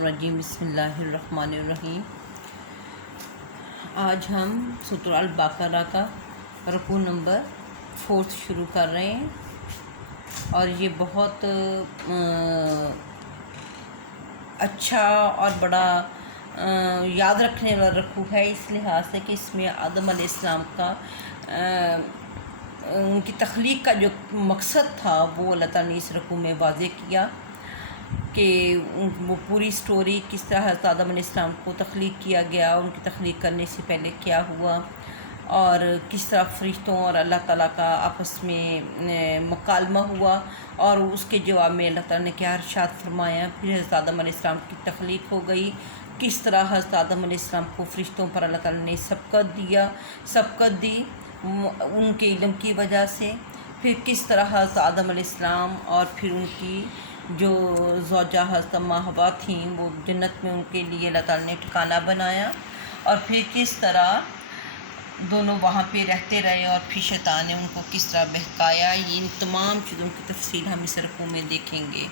الرجیم بسم اللہ الرحمن الرحیم۔ آج ہم سورۃ البقرہ کا رکوع نمبر 4 شروع کر رہے ہیں، اور یہ بہت اچھا اور بڑا یاد رکھنے والا رکوع ہے، اس لحاظ سے کہ اس میں آدم علیہ السلام کا ان کی تخلیق کا جو مقصد تھا وہ اللہ تعالیٰ نے اس رکوع میں واضح کیا کہ وہ پوری سٹوری کس طرح حضرت آدم علیہ السلام کو تخلیق کیا گیا، ان کی تخلیق کرنے سے پہلے کیا ہوا، اور کس طرح فرشتوں اور اللہ تعالیٰ کا آپس میں مکالمہ ہوا، اور اس کے جواب میں اللہ تعالیٰ نے کیا ارشاد فرمایا۔ پھر حضرت آدم علیہ السلام کی تخلیق ہو گئی، کس طرح حضرت آدم علیہ السلام کو فرشتوں پر اللہ تعالیٰ نے سبقت دی ان کے علم کی وجہ سے۔ پھر کس طرح حضرت آدم علیہ السلام اور پھر ان کی جو زوجہ حضرت حوا تھیں وہ جنت میں ان کے لیے اللہ تعالیٰ نے ٹھکانہ بنایا، اور پھر کس طرح دونوں وہاں پہ رہتے رہے، اور پھر شیطان نے ان کو کس طرح بہکایا۔ یہ ان تمام چیزوں کی تفصیل ہم اس رکوع میں دیکھیں گے،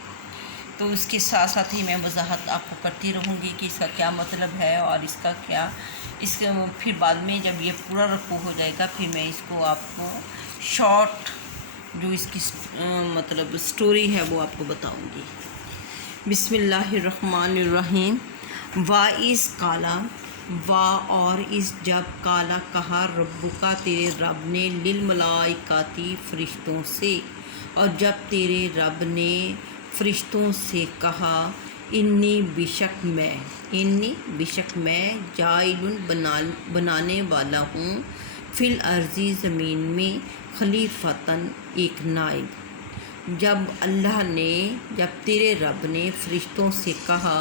تو اس کے ساتھ ساتھ ہی میں وضاحت آپ کو کرتی رہوں گی کہ اس کا کیا مطلب ہے، اور اس کا کیا پھر بعد میں جب یہ پورا رکوع ہو جائے گا پھر میں اس کو آپ کو شارٹ جو اس کی مطلب سٹوری ہے وہ آپ کو بتاؤں گی۔ بسم اللہ الرحمن الرحیم۔ وَإِذْ قَالَ اور اس جب کالا کہا ربو کا تیرے رب نے للملائکاتی فرشتوں سے، اور جب تیرے رب نے فرشتوں سے کہا انی بشک میں جاعل بنانے والا ہوں فی الارض زمین میں خلیفتاً ایک نائب۔ جب تیرے رب نے فرشتوں سے کہا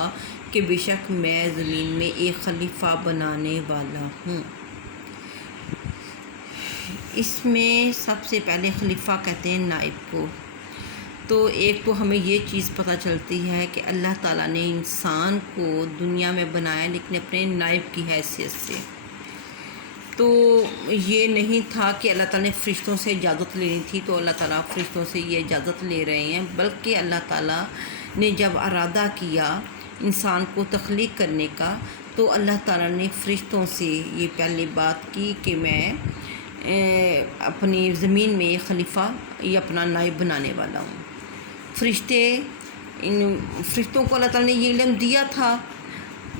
کہ بے شک میں زمین میں ایک خلیفہ بنانے والا ہوں۔ اس میں سب سے پہلے خلیفہ کہتے ہیں نائب کو۔ تو ایک تو ہمیں یہ چیز پتہ چلتی ہے کہ اللہ تعالیٰ نے انسان کو دنیا میں بنایا لیکن اپنے نائب کی حیثیت سے۔ تو یہ نہیں تھا کہ اللہ تعالیٰ نے فرشتوں سے اجازت لینی تھی تو اللہ تعالیٰ فرشتوں سے یہ اجازت لے رہے ہیں، بلکہ اللہ تعالیٰ نے جب ارادہ کیا انسان کو تخلیق کرنے کا تو اللہ تعالیٰ نے فرشتوں سے یہ پہلے بات کی کہ میں اپنی زمین میں یہ خلیفہ یہ اپنا نائب بنانے والا ہوں۔ فرشتوں کو اللہ تعالیٰ نے یہ علم دیا تھا،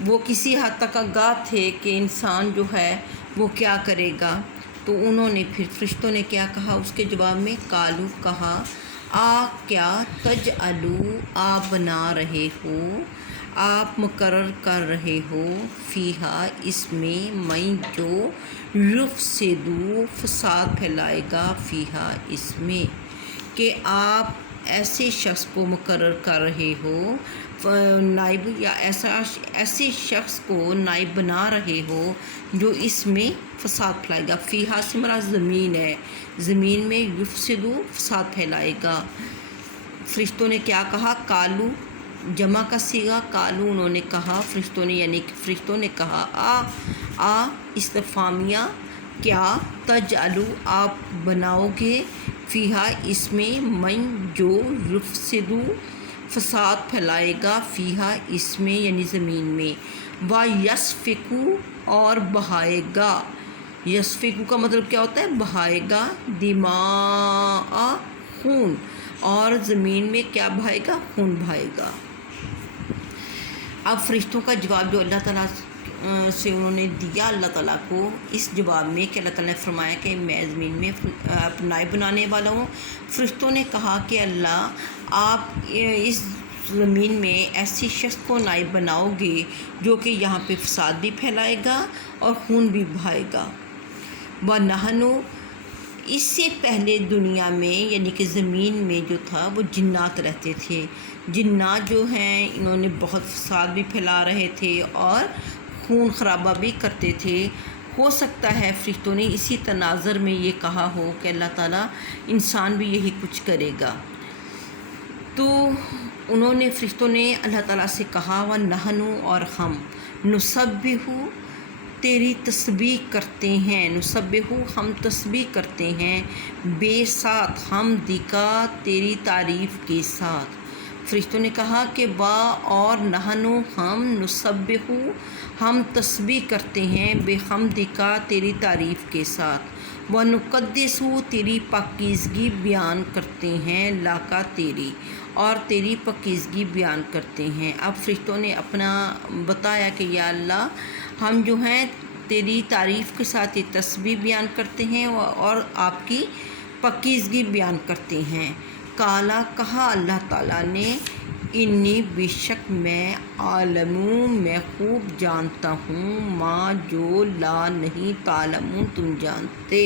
وہ کسی حد تک آگاہ تھے کہ انسان جو ہے وہ کیا کرے گا، تو انہوں نے پھر فرشتوں نے کیا کہا اس کے جواب میں، کالو کہا کیا تجعلو آپ بنا رہے ہو، آپ مقرر کر رہے ہو فیہا اس میں میں جو یفسدو فساد پھیلائے گا فیہا اس میں، کہ آپ ایسے شخص کو مقرر کر رہے ہو نائب، یا ایسے شخص کو نائب بنا رہے ہو جو اس میں فساد پھیلائے گا۔ فیہا سے مراد زمین ہے، زمین میں یفسدو فساد پھیلائے گا۔ فرشتوں نے کیا کہا، کالو جمع کا صیغہ، کالو انہوں نے کہا، فرشتوں نے یعنی کہ فرشتوں نے کہا استفہامیہ، کیا تجعلو آپ بناؤ گے فیہا اس میں من جو یفسدو فساد پھیلائے گا فیہا اس میں یعنی زمین میں، وَيَسْفِكُ اور بہائے گا۔ یسفکو کا مطلب کیا ہوتا ہے، بہائے گا، دماء خون، اور زمین میں کیا بہائے گا، خون بہائے گا۔ اب فرشتوں کا جواب جو اللہ تعالیٰ سے انہوں نے دیا اللہ تعالیٰ کو اس جواب میں کہ اللہ تعالیٰ نے فرمایا کہ میں زمین میں نائب بنانے والا ہوں۔ فرشتوں نے کہا کہ اللہ آپ اس زمین میں ایسی شخص کو نائب بناؤ گے جو کہ یہاں پہ فساد بھی پھیلائے گا اور خون بھی بہائے گا۔ وَنَحْنُ اس سے پہلے دنیا میں یعنی کہ زمین میں جو تھا وہ جنات رہتے تھے، جنات جو ہیں انہوں نے بہت فساد بھی پھیلا رہے تھے اور خون خرابہ بھی کرتے تھے۔ ہو سکتا ہے فرشتوں نے اسی تناظر میں یہ کہا ہو کہ اللہ تعالیٰ انسان بھی یہی کچھ کرے گا، تو انہوں نے فرشتوں نے اللہ تعالیٰ سے کہا وَنَحْنُ اور ہم نُسَبِّحُ تیری تسبیح کرتے ہیں، نُسَبِّحُ ہم تسبیح کرتے ہیں، بے ساتھ حمدک تیری تعریف کے ساتھ، فرشتوں نے کہا کہ با اور نحنو ہم نسبحو ہم تسبیح کرتے ہیں بے حمد کا تیری تعریف کے ساتھ، ونقدسو تیری پاکیزگی بیان کرتے ہیں، لاکا تیری اور تیری پاکیزگی بیان کرتے ہیں۔ اب فرشتوں نے اپنا بتایا کہ یا اللہ ہم جو ہیں تیری تعریف کے ساتھ یہ تسبیح بیان کرتے ہیں اور آپ کی پاکیزگی بیان کرتے ہیں۔ کالا کہا اللہ تعالیٰ نے انی بے شک میں عالموں میں خوب جانتا ہوں ما جو لا نہیں تعلمون تم جانتے۔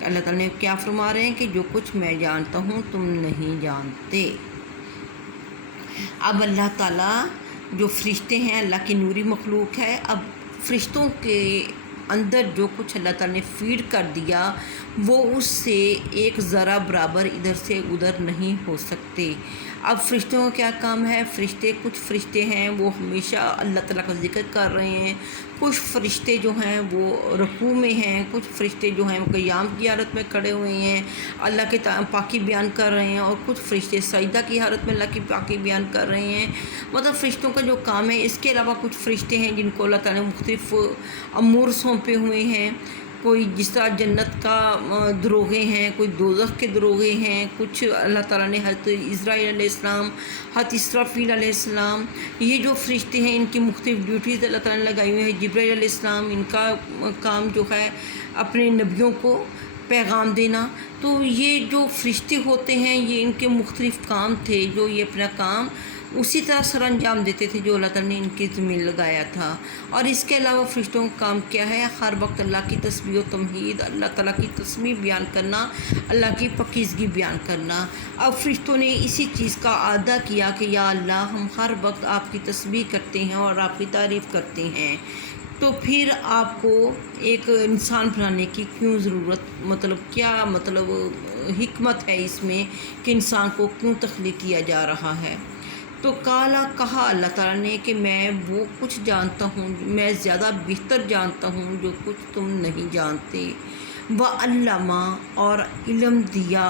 اللہ تعالیٰ نے کیا فرما رہے ہیں کہ جو کچھ میں جانتا ہوں تم نہیں جانتے۔ اب اللہ تعالیٰ جو فرشتے ہیں اللہ کی نوری مخلوق ہے، اب فرشتوں کے اندر جو کچھ اللہ تعالیٰ نے فیڈ کر دیا وہ اس سے ایک ذرہ برابر ادھر سے ادھر نہیں ہو سکتے۔ اب فرشتوں کا کیا کام ہے؟ کچھ فرشتے ہیں وہ ہمیشہ اللہ تعالیٰ کا ذکر کر رہے ہیں، کچھ فرشتے جو ہیں وہ رکوع میں ہیں، کچھ فرشتے جو ہیں وہ قیام کی حالت میں کھڑے ہوئے ہیں اللہ کے پاکی بیان کر رہے ہیں، اور کچھ فرشتے سجدہ کی حالت میں اللہ کی پاکی بیان کر رہے ہیں۔ مطلب فرشتوں کا جو کام ہے۔ اس کے علاوہ کچھ فرشتے ہیں جن کو اللہ تعالیٰ نے مختلف امور سونپے ہوئے ہیں، کوئی جس طرح جنت کا دروغے ہیں، کوئی دوزخ کے دروغے ہیں، کچھ اللہ تعالیٰ نے حضرت اسرائیل علیہ السلام، حضرت اسرافیل علیہ السلام، یہ جو فرشتے ہیں ان کی مختلف ڈیوٹیز اللہ تعالیٰ نے لگائی ہوئی ہیں۔ جبرائیل علیہ السلام ان کا کام جو ہے اپنے نبیوں کو پیغام دینا۔ تو یہ جو فرشتے ہوتے ہیں یہ ان کے مختلف کام تھے جو یہ اپنا کام اسی طرح سر انجام دیتے تھے جو اللہ تعالیٰ نے ان کی ذمہ لگایا تھا۔ اور اس کے علاوہ فرشتوں کا کام کیا ہے؟ ہر وقت اللہ کی تسبیح و تمجید، اللہ تعالیٰ کی تسبیح بیان کرنا، اللہ کی پاکیزگی بیان کرنا۔ اب فرشتوں نے اسی چیز کا اعادہ کیا کہ یا اللہ ہم ہر وقت آپ کی تسبیح کرتے ہیں اور آپ کی تعریف کرتے ہیں، تو پھر آپ کو ایک انسان بنانے کی کیوں ضرورت، کیا حکمت ہے اس میں کہ انسان کو کیوں تخلیق کیا جا رہا ہے؟ تو کالا کہا اللہ تعالیٰ نے کہ میں وہ کچھ جانتا ہوں، میں زیادہ بہتر جانتا ہوں جو کچھ تم نہیں جانتے۔ وعلمہ اور علم دیا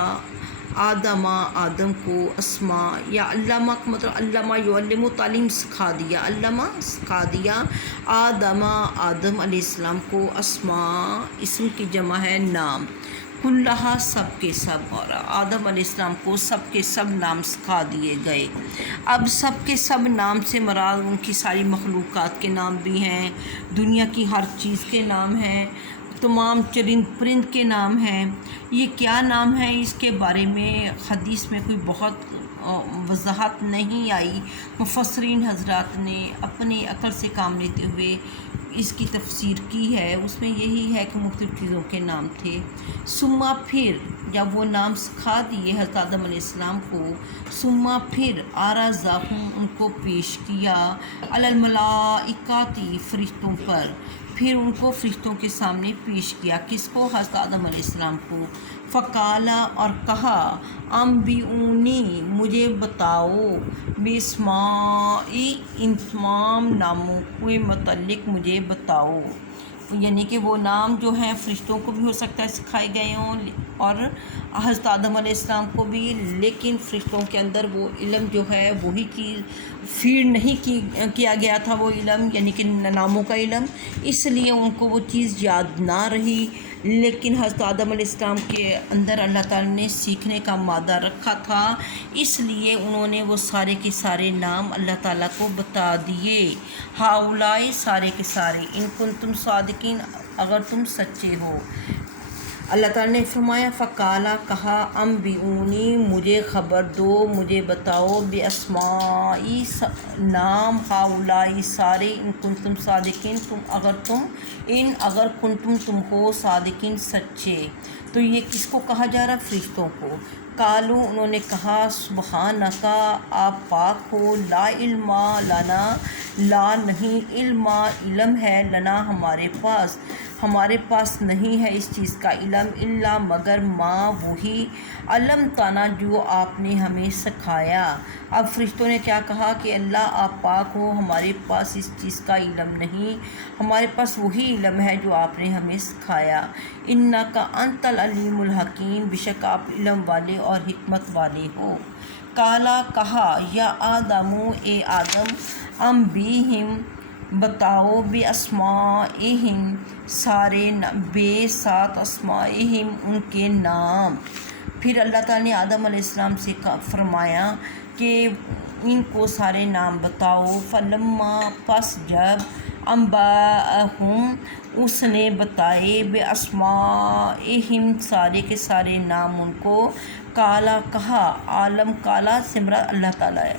آدم کو اسماء، یا علامہ کا مطلب علامہ یعلم تعلیم سکھا دیا، علامہ سکھا دیا آدم علیہ السلام کو اسماء، اسم کی جمع ہے نام، کلہا سب کے سب، اور آدم علیہ السلام کو سب کے سب نام سکھا دیے گئے۔ اب سب کے سب نام سے مراد ان کی ساری مخلوقات کے نام بھی ہیں، دنیا کی ہر چیز کے نام ہیں، تمام چرند پرند کے نام ہیں۔ یہ کیا نام ہیں اس کے بارے میں حدیث میں کوئی بہت وضاحت نہیں آئی۔ مفسرین حضرات نے اپنی عقل سے کام لیتے ہوئے اس کی تفسیر کی ہے، اس میں یہی ہے کہ مختلف چیزوں کے نام تھے۔ ثم پھر جب وہ نام سکھا دیے حضرت آدم علیہ السلام کو، ثم پھر عرضہم ان کو پیش کیا، علی الملائکۃ فرشتوں پر، پھر ان کو فرشتوں کے سامنے پیش کیا، کس کو؟ حضرت آدم علیہ السلام کو۔ فقالا اور کہا، انبئونی مجھے بتاؤ، باسماء ان تمام ناموں کے متعلق مجھے بتاؤ، یعنی کہ وہ نام جو ہیں فرشتوں کو بھی ہو سکتا ہے سکھائے گئے ہوں اور حضرت آدم علیہ السلام کو بھی، لیکن فرشتوں کے اندر وہ علم جو ہے وہی چیز فیڈ نہیں کیا گیا تھا، وہ علم یعنی کہ ناموں کا علم، اس لیے ان کو وہ چیز یاد نہ رہی۔ لیکن حضرت آدم علیہ السلام کے اندر اللہ تعالیٰ نے سیکھنے کا مادہ رکھا تھا، اس لیے انہوں نے وہ سارے کے سارے نام اللہ تعالیٰ کو بتا دیے۔ ہاؤلائی سارے کے سارے، ان کنتم صادقین اگر تم سچے ہو۔ اللہ تعالیٰ نے فرمایا فقالا کہا، انبئونی مجھے خبر دو، مجھے بتاؤ، باسماء نام، ہاؤلائی سارے، ان کنتم صادقین اگر کنتم تم ہو صادقین سچے۔ تو یہ کس کو کہا جا رہا؟ فرشتوں کو۔ قالو انہوں نے کہا، سبحانک آپ پاک ہو، لا علم لنا لا نہیں علم ہے، لنا ہمارے پاس نہیں ہے اس چیز کا علم، الا مگر ما وہی، علمتنا جو آپ نے ہمیں سکھایا۔ اب فرشتوں نے کیا کہا کہ اللہ آپ پاک ہو، ہمارے پاس اس چیز کا علم نہیں، ہمارے پاس وہی علم ہے جو آپ نے ہمیں سکھایا۔ انک انت العلیم الحکیم، بے شک آپ علم والے اور حکمت والے ہو۔ کالا کہا یا آدم اے آدم انبئہم بتاؤ بے اسمائہم سارے بے ساتھ اسمائہم ان کے نام۔ پھر اللہ تعالیٰ نے آدم علیہ السلام سے فرمایا کہ ان کو سارے نام بتاؤ۔ فلما پس جب انبأہم اس نے بتائے بے اسمائہم سارے کے سارے نام ان کو، کالا کہا عالم، کالا سے مراد اللہ تعالیٰ ہے،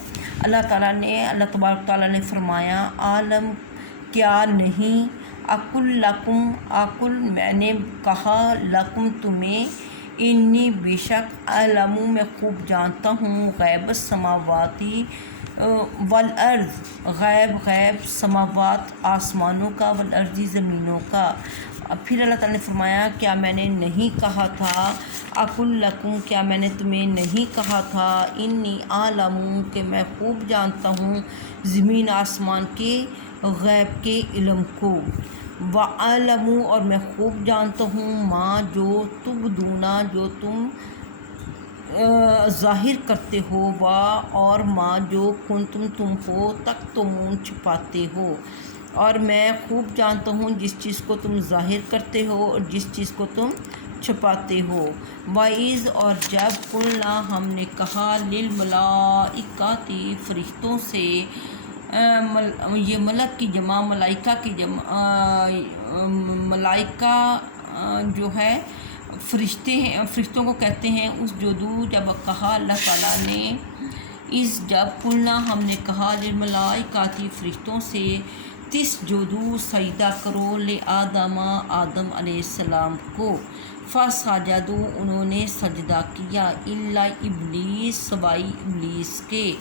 اللہ تبارک تعالیٰ نے فرمایا عالم کیا نہیں، اقل لکم اقل میں نے کہا لکم تمہیں، انی بے شک اعلم میں خوب جانتا ہوں، غیب السماواتی والارض غیب سماوات آسمانوں کا، والارض زمینوں کا۔ پھر اللہ تعالیٰ نے فرمایا کیا میں نے نہیں کہا تھا، اقل لکم کیا میں نے تمہیں نہیں کہا تھا، انی اعلم کہ میں خوب جانتا ہوں زمین آسمان کے غیب کے علم کو، وَأَعْلَمُ اور میں خوب جانتا ہوں ماں جو تبدون جو تم ظاہر کرتے ہو، اور ماں جو کنتم تم ہو تکتمون چھپاتے ہو، اور میں خوب جانتا ہوں جس چیز کو تم ظاہر کرتے ہو اور جس چیز کو تم چھپاتے ہو۔ وَإِذْ اور جب قلنا ہم نے کہا للملائکۃ فرشتوں سے، یہ ملک کی جمع ملائکہ کی جمع، ملائکہ جو ہے فرشتے ہیں، فرشتوں کو کہتے ہیں، اس جدو جب کہا اللہ تعالیٰ نے، اس جب قلنا ہم نے کہا للملائکۃ فرشتوں سے، تس جدو سجدہ کرو لآدم آدم علیہ السلام کو، فسجدوا انہوں نے سجدہ کیا، الا ابلیس سوائے ابلیس کے،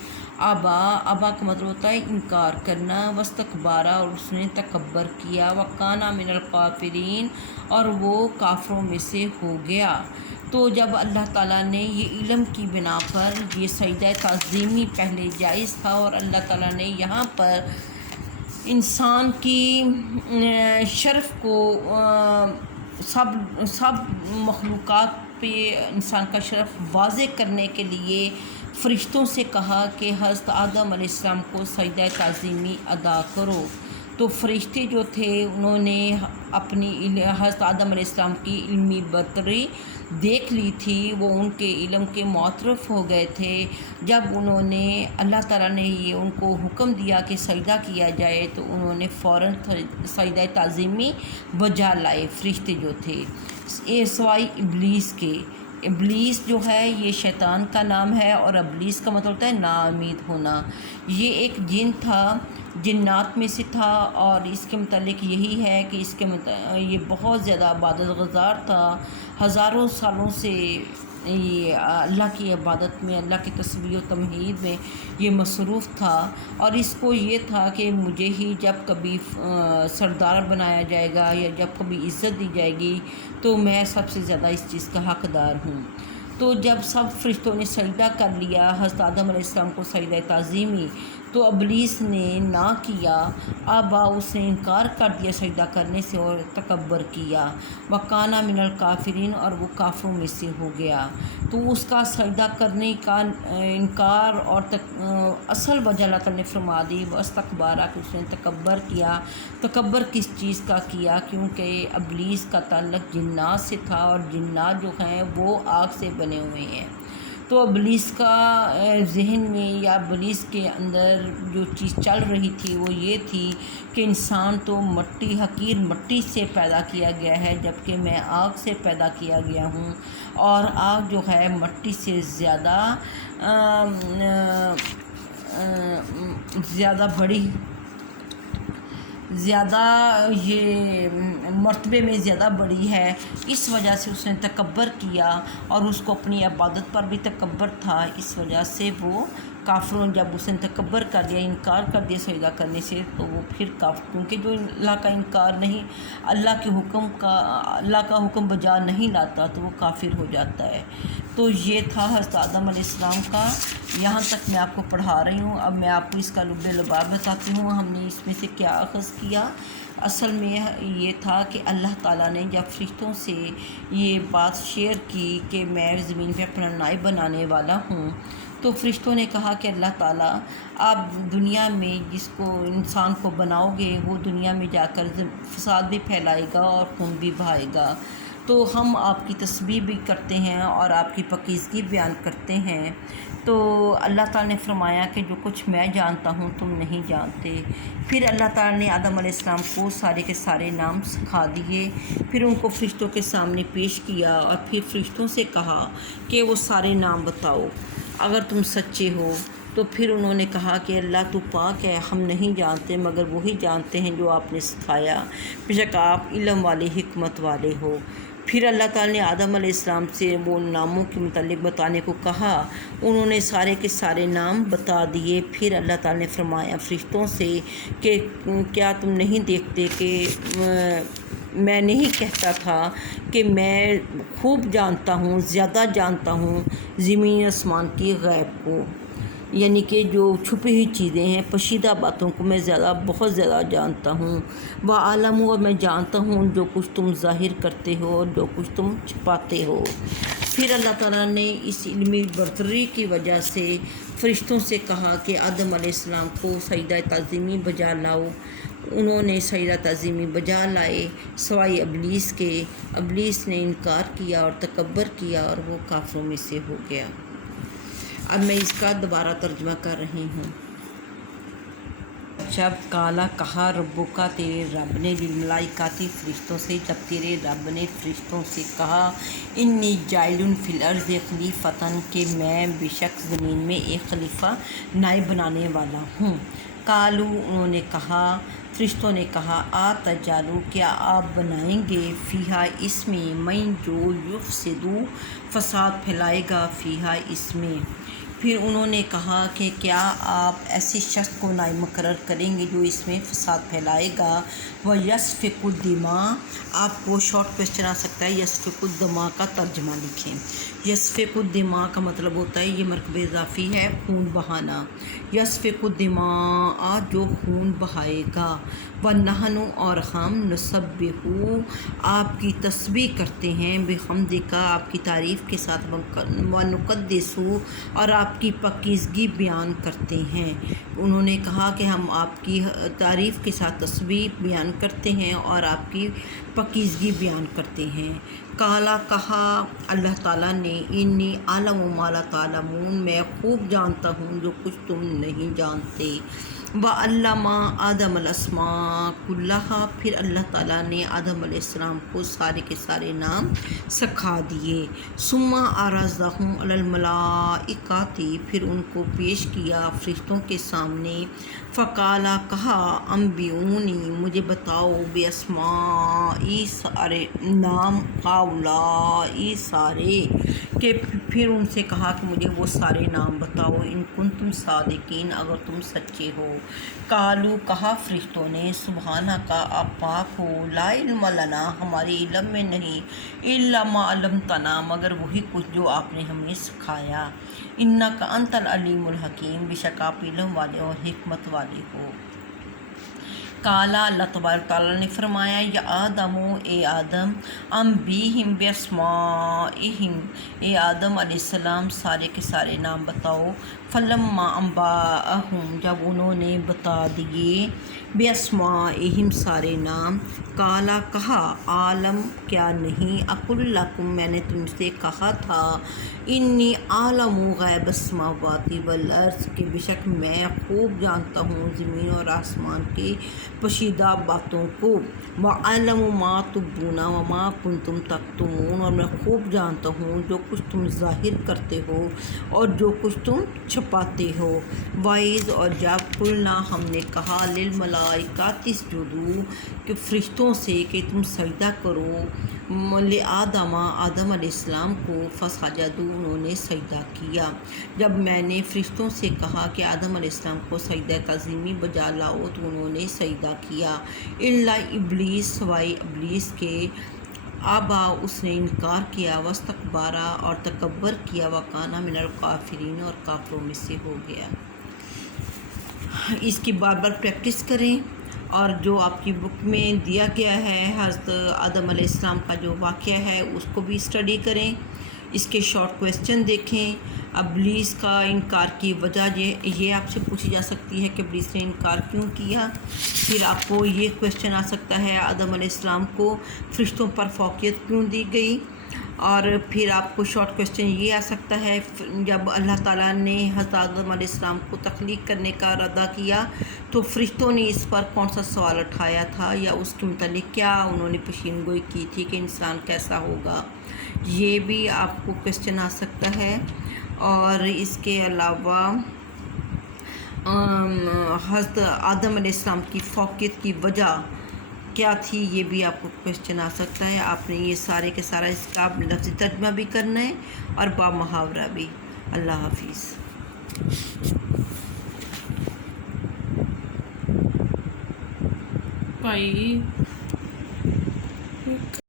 ابا کا مطلب ہوتا ہے انکار کرنا، واستکبر اور اس نے تکبر کیا، وکان من الکافرین اور وہ کافروں میں سے ہو گیا۔ تو جب اللہ تعالیٰ نے یہ علم کی بنا پر یہ سجدہ تعظیمی پہلے جائز تھا، اور اللہ تعالیٰ نے یہاں پر انسان کی شرف کو سب مخلوقات پہ انسان کا شرف واضح کرنے کے لیے فرشتوں سے کہا کہ حضرت آدم علیہ السلام کو سجدہ تعظیمی ادا کرو، تو فرشتے جو تھے انہوں نے اپنی حضرت آدم علیہ السلام کی علمی برتری دیکھ لی تھی، وہ ان کے علم کے معترف ہو گئے تھے۔ جب انہوں نے اللہ تعالیٰ نے یہ ان کو حکم دیا کہ سجدہ کیا جائے، تو انہوں نے فوراً سجدہ تعظیمی بجا لائے فرشتے جو تھے، سوائے ابلیس کے۔ ابلیس جو ہے یہ شیطان کا نام ہے، اور ابلیس کا مطلب ہوتا ہے نا امید ہونا۔ یہ ایک جن تھا، جنات میں سے تھا، اور اس کے متعلق یہی ہے کہ یہ بہت زیادہ عبادت گزار تھا، ہزاروں سالوں سے یہ اللہ کی عبادت میں، اللہ کی تسبیح و تمجید میں یہ مصروف تھا، اور اس کو یہ تھا کہ مجھے ہی جب کبھی سردار بنایا جائے گا یا جب کبھی عزت دی جائے گی تو میں سب سے زیادہ اس چیز کا حقدار ہوں۔ تو جب سب فرشتوں نے سجدہ کر لیا حضرت آدم علیہ السلام کو سجدہ تعظیمی، تو ابلیس نے نہ کیا، ابا اس نے انکار کر دیا سجدہ کرنے سے اور تکبر کیا، وکان من الکافرین اور وہ کافروں میں سے ہو گیا۔ تو اس کا سجدہ کرنے کا انکار اور اصل وجہ اللہ تعالیٰ نے فرما دی، واستکبر کہ اس نے تکبر کیا۔ تکبر کس چیز کا کیا؟ کیونکہ ابلیس کا تعلق جنات سے تھا، اور جنات جو ہیں وہ آگ سے بنے ہوئے ہیں۔ تو ابلیس کا ذہن میں یا ابلیس کے اندر جو چیز چل رہی تھی وہ یہ تھی کہ انسان تو مٹی، حقیر مٹی سے پیدا کیا گیا ہے، جبکہ میں آگ سے پیدا کیا گیا ہوں، اور آگ جو ہے مٹی سے زیادہ یہ مرتبے میں زیادہ بڑی ہے۔ اس وجہ سے اس نے تکبر کیا، اور اس کو اپنی عبادت پر بھی تکبر تھا، اس وجہ سے وہ کافروں، جب اس نے تکبر کر دیا، انکار کر دیا سجدہ کرنے سے، تو وہ پھر کیونکہ جو اللہ کا انکار نہیں، اللہ کا حکم بجا نہیں لاتا، تو وہ کافر ہو جاتا ہے۔ تو یہ تھا حضرت آدم علیہ السلام کا، یہاں تک میں آپ کو پڑھا رہی ہوں۔ اب میں آپ کو اس کا لب لباب بتاتی ہوں، ہم نے اس میں سے کیا اخذ کیا۔ اصل میں یہ تھا کہ اللہ تعالیٰ نے جب فرشتوں سے یہ بات شیئر کی کہ میں زمین پہ اپنا نائب بنانے والا ہوں، تو فرشتوں نے کہا کہ اللہ تعالیٰ آپ دنیا میں جس کو انسان کو بناؤ گے وہ دنیا میں جا کر فساد بھی پھیلائے گا اور خون بھی بہائے گا، تو ہم آپ کی تسبیح بھی کرتے ہیں اور آپ کی پاکیزگی بیان کرتے ہیں۔ تو اللہ تعالیٰ نے فرمایا کہ جو کچھ میں جانتا ہوں تم نہیں جانتے۔ پھر اللہ تعالیٰ نے آدم علیہ السلام کو سارے کے سارے نام سکھا دیے، پھر ان کو فرشتوں کے سامنے پیش کیا اور پھر فرشتوں سے کہا کہ وہ سارے نام بتاؤ اگر تم سچے ہو۔ تو پھر انہوں نے کہا کہ اللہ تو پاک ہے، ہم نہیں جانتے مگر وہی جانتے ہیں جو آپ نے سکھایا، بے شک آپ علم والے حکمت والے ہو۔ پھر اللہ تعالیٰ نے آدم علیہ السلام سے وہ ناموں کے متعلق بتانے کو کہا، انہوں نے سارے کے سارے نام بتا دیے۔ پھر اللہ تعالیٰ نے فرمایا فرشتوں سے کہ کیا تم نہیں دیکھتے کہ میں نہیں کہتا تھا کہ میں خوب جانتا ہوں، زیادہ جانتا ہوں زمین آسمان کی غیب کو، یعنی کہ جو چھپی ہوئی چیزیں ہیں، پوشیدہ باتوں کو میں بہت زیادہ جانتا ہوں۔ وعالم ہوں، اور میں جانتا ہوں جو کچھ تم ظاہر کرتے ہو اور جو کچھ تم چھپاتے ہو۔ پھر اللہ تعالیٰ نے اس علمی برتری کی وجہ سے فرشتوں سے کہا کہ آدم علیہ السلام کو سجدہ تعظیمی بجا لاؤ۔ انہوں نے سجدہ تعظیمی بجا لائے سوائے ابلیس کے۔ ابلیس نے انکار کیا اور تکبر کیا اور وہ کافروں میں سے ہو گیا۔ اب میں اس کا دوبارہ ترجمہ کر رہی ہوں۔ جب کالا کہا ربو کا تیرے رب نے للملائکاتی فرشتوں سے، جب تیرے رب نے فرشتوں سے کہا انی جاعل فی الارض خلیفتن، کہ میں بے شک زمین میں ایک خلیفہ نائب بنانے والا ہوں۔ قالو، انہوں نے کہا، فرشتوں نے کہا آتجالو، کیا آپ بنائیں گے فیہا اس میں، من جو یفسدو فساد پھیلائے گا، فیہا اس میں۔ پھر انہوں نے کہا کہ کیا آپ ایسے شخص کو نائب مقرر کریں گے جو اس میں فساد پھیلائے گا، وَيَسْفِكُ الدِّمَاءَ، آپ کو شارٹ کویسچن آ سکتا ہے یسفک الدماء کا ترجمہ لکھیں۔ یسفک الدماء کا مطلب ہوتا ہے، یہ مرکب اضافی ہے، خون بہانا۔ یسفک الدماء، جو خون بہائے گا، وَنَحْنُ، اور ہم، نُسَبِّحُ، آپ کی تسبیح کرتے ہیں، بِحَمْدِکَ، آپ کی تعریف کے ساتھ، وَنُقَدِّسُ، اور آپ کی پاکیزگی بیان کرتے ہیں۔ انہوں نے کہا کہ ہم آپ کی تعریف کے ساتھ تسبیح بیان کرتے ہیں اور آپ کی پاکیزگی بیان کرتے ہیں۔ کالا، کہا اللہ تعالیٰ نے، انی اعلم ما لا تعلمون، میں خوب جانتا ہوں جو کچھ تم نہیں جانتے۔ وَعَلَّمَ آدَمَ الْأَسْمَاءَ كُلَّهَا، پھر اللہ تعالیٰ نے آدم علیہ السلام کو سارے کے سارے نام سکھا دیے۔ ثُمَّ عَرَضَهُمْ عَلَى الْمَلَائِكَةِ، پھر ان کو پیش کیا فرشتوں کے سامنے۔ فقال، کہا، انبئونی، مجھے بتاؤ، بِأَسْمَاءِ، سارے نام، ہؤلاء، سارے، کہ پھر ان سے کہا کہ مجھے وہ سارے نام بتاؤ، ان کنتم صادقین، اگر تم سچے ہو۔ قالو، کہا فرشتوں نے، سبحانک، آپ پاک ہو، لا علم لنا، ہمارے علم میں نہیں، الا ما علمتنا، مگر وہی کچھ جو آپ نے ہمیں سکھایا، انک انت العلیم الحکیم، بے شک آپ علم والے اور حکمت والے ہو۔ کالا، اللہ تبارک تعالیٰ نے فرمایا، یا آدم، اے آدم، انبئہم باسمائہم، اے آدم علیہ السلام سارے کے سارے نام بتاؤ۔ فلما انبأہم، جب انہوں نے بتا دیے، باسمائہم، سارے نام، کالا، کہا، عالم، کیا نہیں، اقل لکم، میں نے تم سے کہا تھا، انی اعلم غیب السماوات والارض، کہ بے شک میں خوب جانتا ہوں زمین اور آسمان کی پوشیدہ باتوں کو، وَأَعْلَمُ مَا تُبْدُونَ وَمَا كُنتُمْ تَكْتُمُونَ، اور میں خوب جانتا ہوں جو کچھ تم ظاہر کرتے ہو اور جو کچھ تم چھپاتے ہو۔ وَإِذْ، اور جب قُلْنَا، ہم نے کہا، لِلْمَلَائِكَةِ اسْجُدُوا، کہ فرشتوں سے کہ تم سجدہ کرو، لِآدَمَ، آدم علیہ السلام کو، فَسَجَدُوا، انہوں نے سجدہ کیا۔ جب میں نے فرشتوں سے کہا کہ آدم علیہ السلام کو سجدہ تعظیمی بجا لاؤ تو انہوں نے سجدہ کیا، الا ابلیس، سوائے ابلیس کے، ابا، اس نے انکار کیا، واستکبر، اور تکبر کیا، وکان من الکافرین، اور کافروں میں سے ہو گیا۔ اس کی بار بار پریکٹس کریں، اور جو آپ کی بک میں دیا گیا ہے حضرت آدم علیہ السلام کا جو واقعہ ہے اس کو بھی اسٹڈی کریں، اس کے شارٹ کویسچن دیکھیں، ابلیس کا انکار کی وجہ یہ آپ سے پوچھی جا سکتی ہے کہ ابلیس نے انکار کیوں کیا. پھر آپ کو یہ کویشچن آ سکتا ہے آدم علیہ السلام کو فرشتوں پر فوقیت کیوں دی گئی. اور پھر آپ کو شارٹ کویشچن یہ آ سکتا ہے جب اللہ تعالیٰ نے حضرت آدم علیہ السلام کو تخلیق کرنے کا ارادہ کیا تو فرشتوں نے اس پر کون سا سوال اٹھایا تھا یا اس کے متعلق کیا انہوں نے پیشین گوئی کی تھی کہ انسان کیسا ہوگا. یہ بھی آپ کو کویشچن آ سکتا ہے. اور اس کے علاوہ حضرت آدم علیہ السلام کی فوقیت کی وجہ کیا تھی یہ بھی آپ کو کویشچن آ سکتا ہے. آپ نے یہ سارے کے سارا اس کا لفظی ترجمہ بھی کرنا ہے اور با محاورہ بھی. اللہ حافظ. بھائی